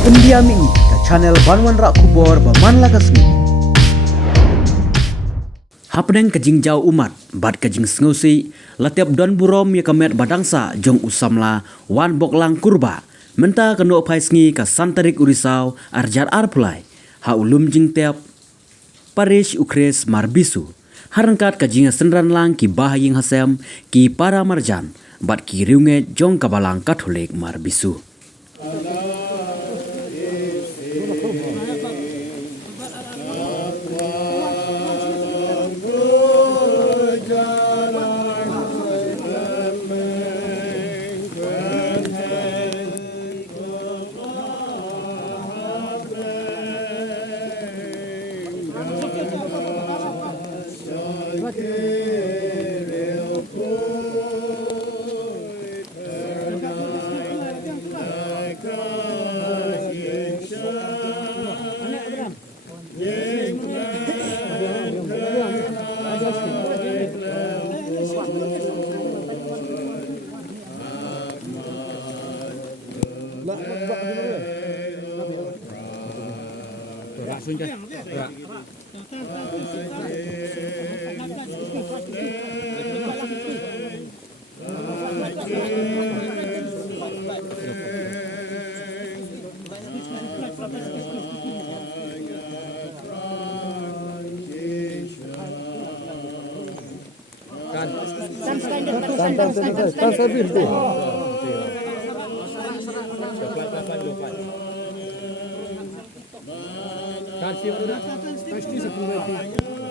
Pendiam ini ke channel Banwan Rak Kubor Baman Lagasmi. Hapneng kejing jauh umat, bat kejing sengusi, latiap don burom ya kemet badangsa jong usamla wan boklang kurba. Menta kenu paisngi ke santarik urisau arjar arpulai. Ha ulum jing tiap Parish ukres marbisu. Harangkat kejing senran lang ki bahaying hasem ki para marjan. Bat ki riunge jong kabalang katolik marbisu. Pasti 10 meter.